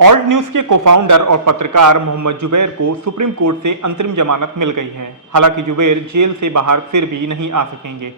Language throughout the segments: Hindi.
ऑल्ट न्यूज के को-फाउंडर और पत्रकार मोहम्मद जुबैर को सुप्रीम कोर्ट से अंतरिम जमानत मिल गई है। हालांकि जुबैर जेल से बाहर फिर भी नहीं आ सकेंगे,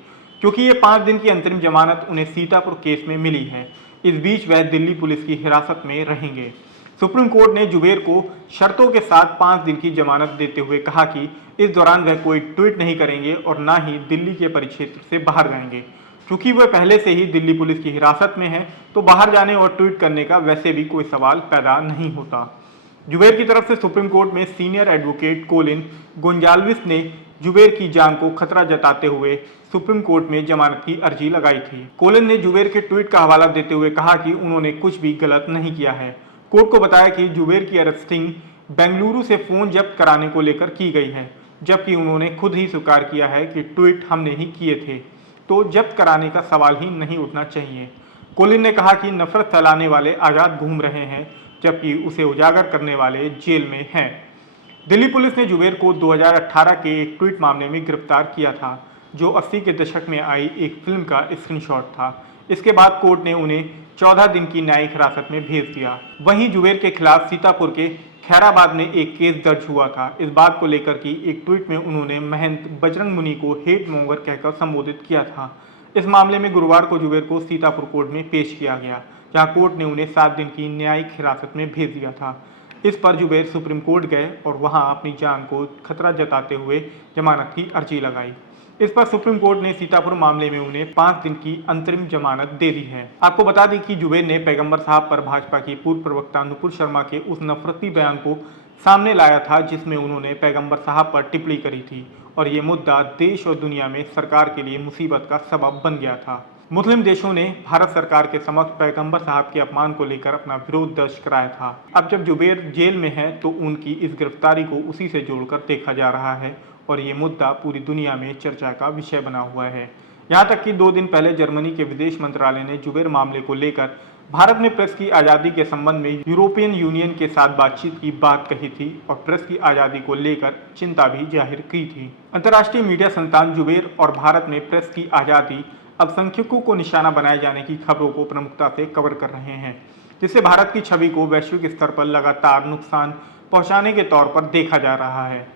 क्योंकि ये 5 दिन की अंतरिम जमानत उन्हें सीतापुर केस में मिली है। इस बीच वह दिल्ली पुलिस की हिरासत में रहेंगे। सुप्रीम कोर्ट ने जुबैर को शर्तों के साथ 5 दिन की जमानत देते हुए कहा कि इस दौरान वह कोई ट्वीट नहीं करेंगे और न ही दिल्ली के परिक्षेत्र से बाहर जाएंगे। चूंकि वह पहले से ही दिल्ली पुलिस की हिरासत में है, तो बाहर जाने और ट्वीट करने का वैसे भी कोई सवाल पैदा नहीं होता। जुबैर की तरफ से सुप्रीम कोर्ट में सीनियर एडवोकेट कोलिन गोंजाल्विस ने जुबैर की जान को खतरा जताते हुए सुप्रीम कोर्ट में जमानत की अर्जी लगाई थी। कोलिन ने जुबैर के ट्वीट का हवाला देते हुए कहा कि उन्होंने कुछ भी गलत नहीं किया है। कोर्ट को बताया कि जुबैर की अरेस्टिंग बेंगलुरु से फोन जब्त कराने को लेकर की गई है, जबकि उन्होंने खुद ही स्वीकार किया है कि ट्वीट हमने ही किए थे, तो जब्त कराने का सवाल ही नहीं उठना चाहिए। कोलिन ने कहा कि नफरत फैलाने वाले आज़ाद घूम रहे हैं, जबकि उसे उजागर करने वाले जेल में हैं। दिल्ली पुलिस ने जुबैर को 2018 के एक ट्वीट मामले में गिरफ्तार किया था, जो 80 के दशक में आई एक फिल्म का स्क्रीनशॉट था। इसके बाद कोर्ट ने उन्हें 14 दिन की न्यायिक हिरासत में भेज दिया। वहीं जुबैर के खिलाफ सीतापुर के खैराबाद में एक केस दर्ज हुआ था। इस बात को लेकर कि एक ट्वीट में उन्होंने महंत बजरंग मुनि को हेट मोंगर कहकर संबोधित किया था। इस मामले में गुरुवार को जुबैर को सीतापुर कोर्ट में पेश किया गया, जहां कोर्ट ने उन्हें 7 दिन की न्यायिक हिरासत में भेज दिया था। इस पर जुबैर सुप्रीम कोर्ट गए और वहां अपनी जान को खतरा जताते हुए जमानत की अर्जी लगाई। इस पर सुप्रीम कोर्ट ने सीतापुर मामले में उन्हें 5 दिन की अंतरिम जमानत दे दी है। आपको बता दें कि जुबैर ने पैगंबर साहब पर भाजपा की पूर्व प्रवक्ता नुपुर शर्मा के उस नफरती बयान को सामने लाया था, जिसमें उन्होंने पैगंबर साहब पर टिप्पणी करी थी, और ये मुद्दा देश और दुनिया में सरकार के लिए मुसीबत का सबब बन गया था। मुस्लिम देशों ने भारत सरकार के समक्ष पैगंबर साहब के अपमान को लेकर अपना विरोध दर्ज कराया था। अब जब जुबैर जेल में है, तो उनकी इस गिरफ्तारी को उसी से जोड़कर देखा जा रहा है और ये मुद्दा पूरी दुनिया में चर्चा का विषय बना हुआ है। यहाँ तक कि 2 दिन पहले जर्मनी के विदेश मंत्रालय ने जुबैर मामले को लेकर भारत में प्रेस की आज़ादी के संबंध में यूरोपियन यूनियन के साथ बातचीत की बात कही थी और प्रेस की आज़ादी को लेकर चिंता भी जाहिर की थी। अंतर्राष्ट्रीय मीडिया संस्थान जुबैर और भारत में प्रेस की आज़ादी अल्पसंख्यकों को निशाना बनाए जाने की खबरों को प्रमुखता से कवर कर रहे हैं, जिससे भारत की छवि को वैश्विक स्तर पर लगातार नुकसान पहुंचाने के तौर पर देखा जा रहा है।